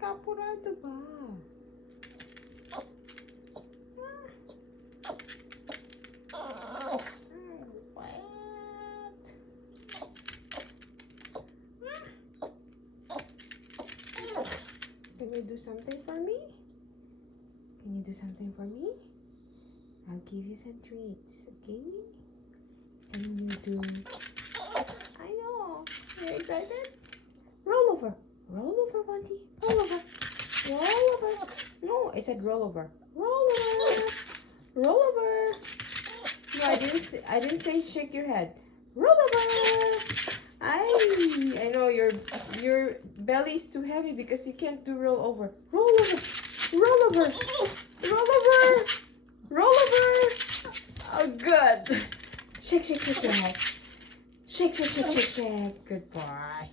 Kapurado ba? Can you do something for me? Can you do something for me? I'll give you some treats, okay? Can you do... I know. You're excited? Roll over. Roll over, Fonzie. Roll over. Roll over. No, I said roll over. Roll over. Roll over. No, I didn't say shake your head. Roll over. I know your belly's too heavy because you can't do roll over. Roll over. Roll over. Roll over. Roll over. Oh, good. Shake, shake, shake your head. Shake, shake, shake, shake, shake. Good boy.